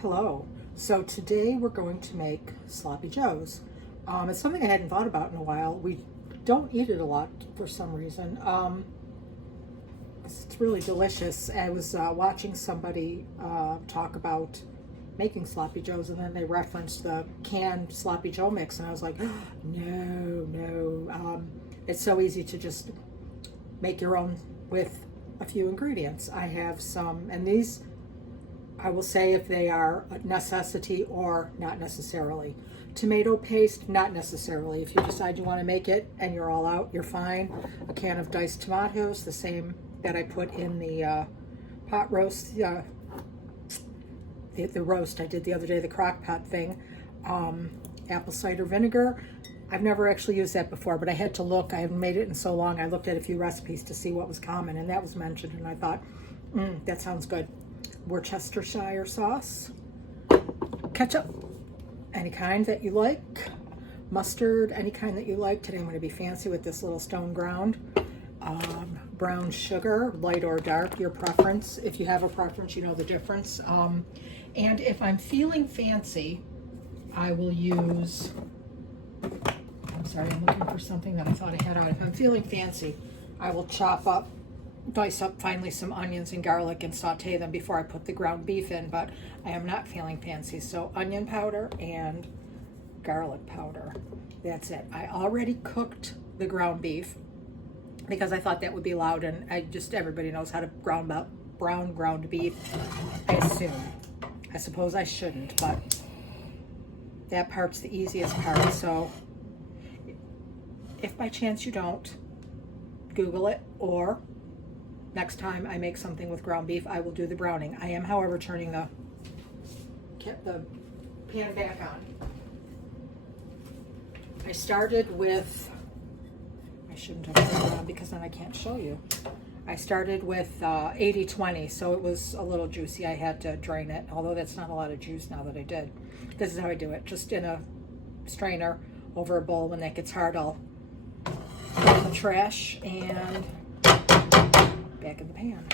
Hello. So today we're going to make sloppy joes. It's something I hadn't thought about in a while. We don't eat it a lot for some reason. It's really delicious. I was watching somebody talk about making sloppy joes, and then they referenced the canned sloppy joe mix, and I was like, no. It's so easy to just make your own with a few ingredients. I have some, and these I will say if they are a necessity or not necessarily. Tomato paste, not necessarily. If you decide you want to make it and you're all out, you're fine. A can of diced tomatoes, the same that I put in the pot roast, the roast I did the other day, the crock pot thing. Apple cider vinegar. I've never actually used that before, but I had to look. I haven't made it in so long. I looked at a few recipes to see what was common, and that was mentioned, and I thought, that sounds good. Worcestershire sauce, ketchup, any kind that you like, mustard, any kind that you like. Today I'm going to be fancy with this little stone ground. Brown sugar, light or dark, your preference. If you have a preference, you know the difference. And if I'm feeling fancy, I will use, I'm sorry, I'm looking for something that I thought I had out. If I'm feeling fancy, I will dice up finally some onions and garlic and saute them before I put the ground beef in, but I am not feeling fancy, so onion powder and garlic powder. That's it. I already cooked the ground beef because I thought that would be loud, and everybody knows how to brown ground beef, I assume. I suppose I shouldn't, but that part's the easiest part. So if by chance you don't, Google it, or next time I make something with ground beef, I will do the browning. I am, however, turning the pan back on. I started with, I shouldn't have turned it on because then I can't show you. I started with 80-20, so it was a little juicy. I had to drain it, although that's not a lot of juice now that I did. This is how I do it, just in a strainer over a bowl. When that gets hard, I'll put it in the trash and back in the pan.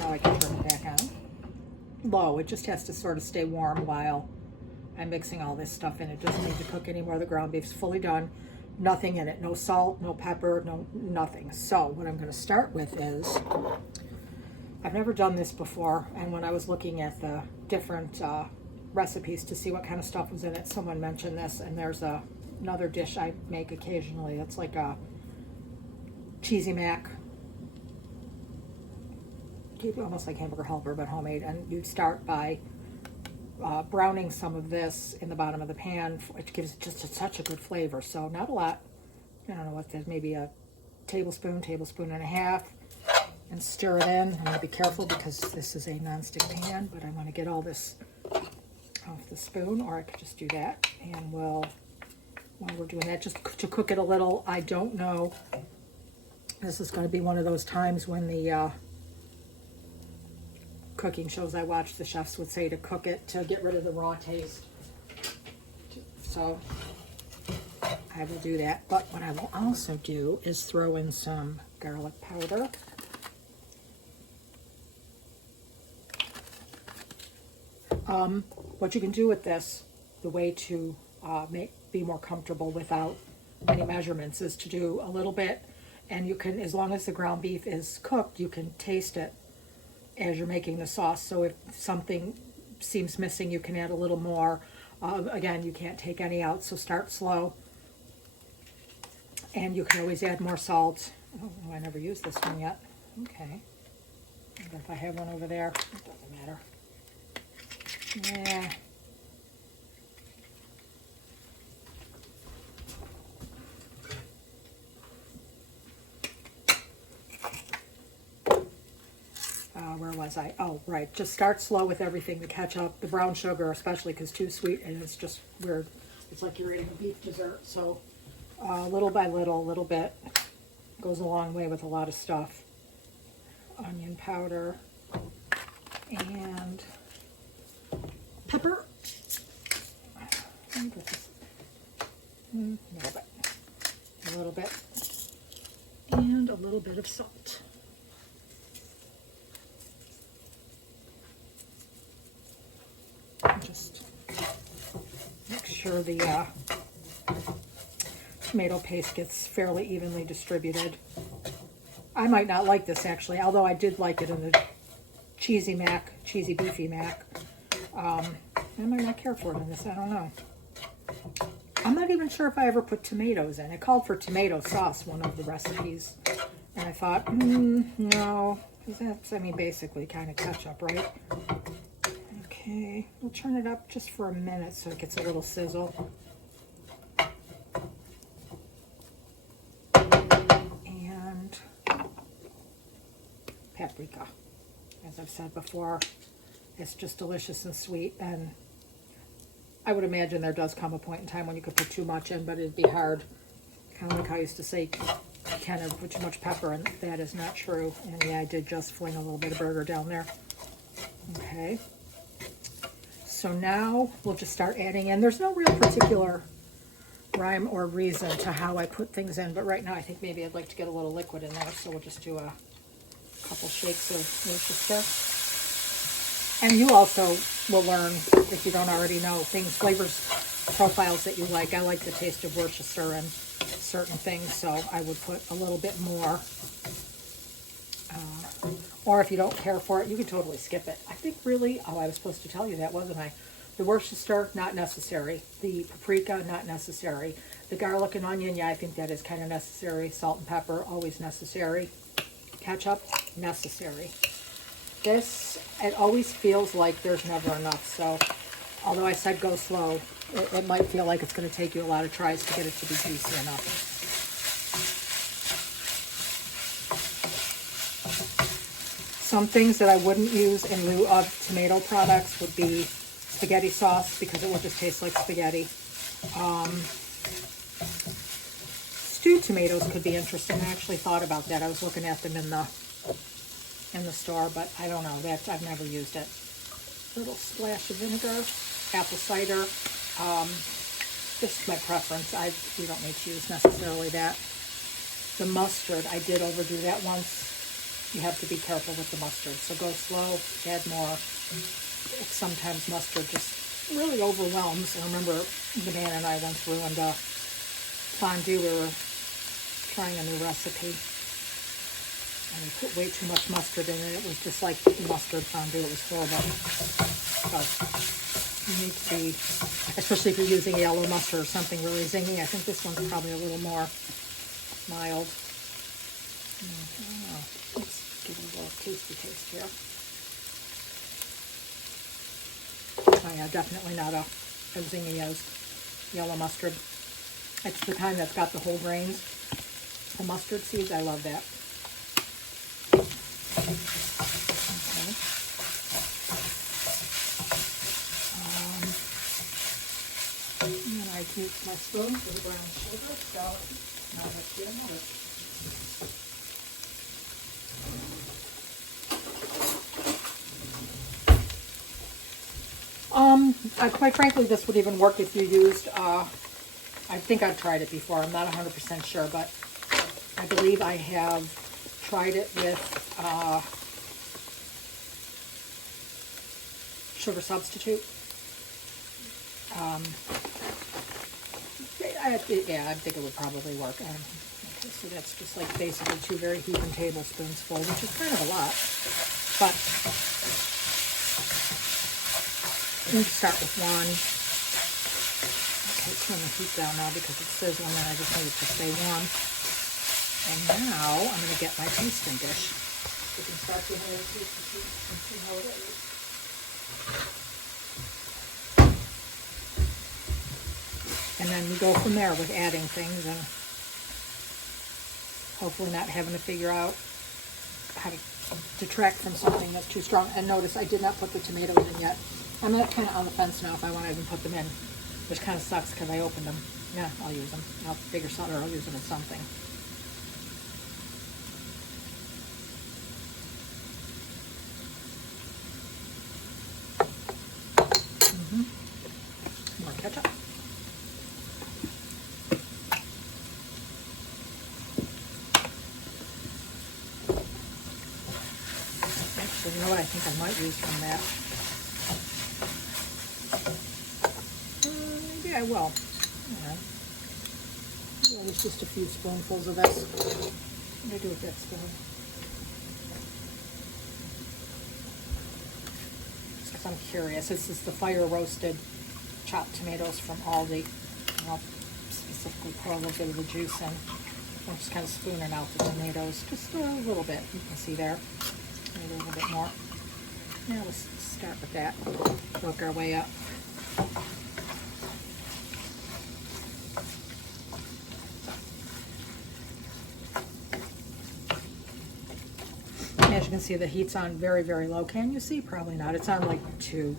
Now I can turn it back on. Low, it just has to sort of stay warm while I'm mixing all this stuff in. It doesn't need to cook anymore. The ground beef's fully done. Nothing in it, no salt, no pepper, nothing. So what I'm going to start with is, I've never done this before, and when I was looking at the different recipes to see what kind of stuff was in it, someone mentioned this, and there's another dish I make occasionally. It's like a cheesy mac, almost like hamburger helper, but homemade. And you start by browning some of this in the bottom of the pan, which gives it just such a good flavor. So not a lot. I don't know what that is, maybe a tablespoon and a half, and stir it in. I'm going to be careful because this is a nonstick pan, but I want to get all this off the spoon, or I could just do that, and while we're doing that, just to cook it a little. I don't know, this is going to be one of those times when the cooking shows I watch, the chefs would say to cook it to get rid of the raw taste. So I will do that. But what I will also do is throw in some garlic powder. What you can do with this, the way to be more comfortable without any measurements, is to do a little bit, and you can, as long as the ground beef is cooked, you can taste it as you're making the sauce. So if something seems missing, you can add a little more. Again, you can't take any out, so start slow. And you can always add more salt. Oh, I never used this one yet. Okay. But if I have one over there, it doesn't matter. Yeah. Where was I? Oh, right. Just start slow with everything. The ketchup, the brown sugar, especially, because too sweet, and it's just weird. It's like you're eating a beef dessert. So little by little bit goes a long way with a lot of stuff. Onion powder and pepper. A little bit, and a little bit of salt. Just make sure the tomato paste gets fairly evenly distributed. I might not like this actually, although I did like it in the cheesy beefy mac. I might not care for it in this, I don't know. I'm not even sure if I ever put tomatoes in. It called for tomato sauce, one of the recipes. And I thought, no, because that's, I mean, basically kind of ketchup, right? Okay, we'll turn it up just for a minute so it gets a little sizzle. And paprika. As I've said before, it's just delicious and sweet, and I would imagine there does come a point in time when you could put too much in, but it'd be hard. Kind of like how I used to say, you can't ever put too much pepper, and that is not true. And yeah, I did just fling a little bit of burger down there. Okay. So now we'll just start adding in. There's no real particular rhyme or reason to how I put things in, but right now I think maybe I'd like to get a little liquid in there, so we'll just do a couple shakes of Worcestershire. And you also will learn, if you don't already know, flavors, profiles that you like. I like the taste of Worcestershire and certain things, so I would put a little bit more. Or if you don't care for it, you can totally skip it. I think really, I was supposed to tell you that, wasn't I? The Worcestershire, not necessary. The paprika, not necessary. The garlic and onion, yeah, I think that is kind of necessary. Salt and pepper, always necessary. Ketchup, necessary. This, it always feels like there's never enough. So, although I said go slow, it might feel like it's going to take you a lot of tries to get it to be juicy enough. Some things that I wouldn't use in lieu of tomato products would be spaghetti sauce, because it will just taste like spaghetti. Stewed tomatoes could be interesting. I actually thought about that. I was looking at them in the store, but I don't know. I've never used it. A little splash of vinegar, apple cider. Just my preference. You don't need to use necessarily that. The mustard, I did overdo that once. You have to be careful with the mustard. So go slow, add more. Sometimes mustard just really overwhelms. I remember the man and I went through and fondue. We were trying a new recipe. And we put way too much mustard in it. It was just like mustard fondue. It was horrible. So you need to be, especially if you're using yellow mustard or something really zingy. I think this one's probably a little more mild. Let's give it a little tasty taste here. Oh yeah, definitely not as zingy as yellow mustard. It's the kind that's got the whole grains. The mustard seeds, I love that. Okay. And I used my spoon for the brown sugar, so now let's get another. Quite frankly, this would even work if you used, I think I've tried it before. I'm not 100% sure, but I believe I have tried it with sugar substitute. I think it would probably work. Okay, so that's just like basically 2 very heaping tablespoons full, which is kind of a lot. But let's start with 1. Okay, turn the heat down now because it's sizzling and I just need it to stay warm. And now I'm going to get my tasting dish. You can start giving it a taste and see how it is. And then we go from there with adding things and hopefully not having to figure out how to detract from something that's too strong. And notice I did not put the tomatoes in yet. I'm kind of on the fence now if I want to even put them in, which kind of sucks because I opened them. Yeah, I'll use them. I'll figure something, or I'll use them in something. More ketchup. Actually, you know what I think I might use from that? Yeah, I will. All right. Well, there's just a few spoonfuls of this. What do I do with that spoon? Just because I'm curious. This is the fire roasted chopped tomatoes from Aldi. I'll specifically pour a little bit of the juice in. I'm just kind of spooning out the tomatoes, just a little bit. You can see there, maybe a little bit more. Yeah, let's start with that. Work our way up. As you can see, the heat's on very, very low. Can you see? Probably not. It's on like 2.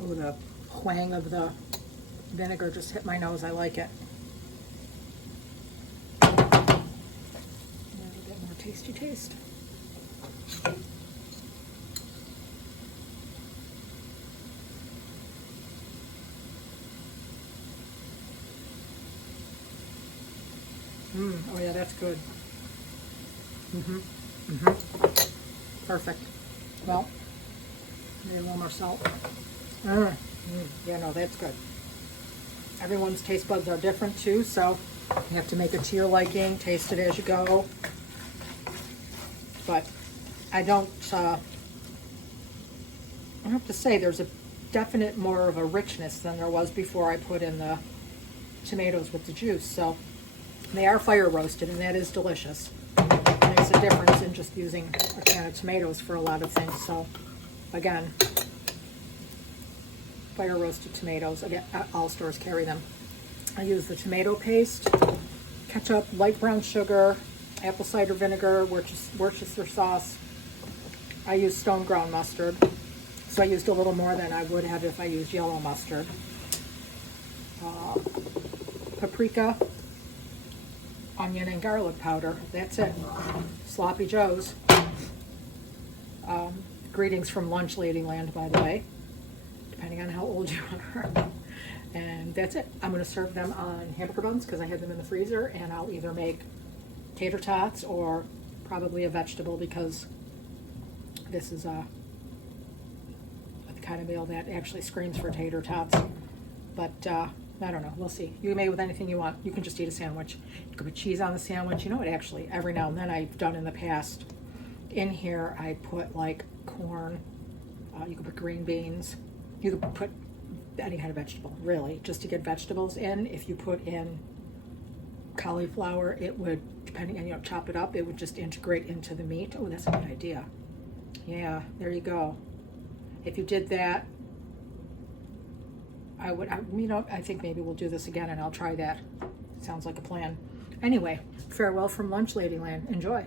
Ooh, the whang of the vinegar just hit my nose. I like it. A little bit more tasty taste. Oh yeah, that's good. Perfect. Well, maybe a little more salt. Yeah, no, that's good. Everyone's taste buds are different too, so you have to make it to your liking, taste it as you go. But I have to say there's a definite more of a richness than there was before I put in the tomatoes with the juice. So they are fire roasted, and that is delicious. It makes a difference in just using a can of tomatoes for a lot of things. So again, fire roasted tomatoes. Again, all stores carry them. I use the tomato paste, ketchup, light brown sugar, apple cider vinegar, Worcestershire sauce. I use stone ground mustard, so I used a little more than I would have if I used yellow mustard. Paprika, onion, and garlic powder. That's it. Sloppy Joes. Greetings from Lunch Ladyland, by the way, depending on how old you are. And that's it. I'm going to serve them on hamburger buns because I had them in the freezer, and I'll either make tater tots or probably a vegetable because this is the kind of meal that actually screams for tater tots. But I don't know. We'll see. You can make it with anything you want. You can just eat a sandwich. You can put cheese on the sandwich. You know what? Actually, every now and then I've done in the past. In here, I put like corn. You can put green beans. You can put any kind of vegetable, really, just to get vegetables in. If you put in cauliflower, it would, depending on, chop it up, it would just integrate into the meat. Oh, that's a good idea. Yeah, there you go. If you did that, I think maybe we'll do this again and I'll try that. Sounds like a plan. Anyway, farewell from Lunch Ladyland. Enjoy.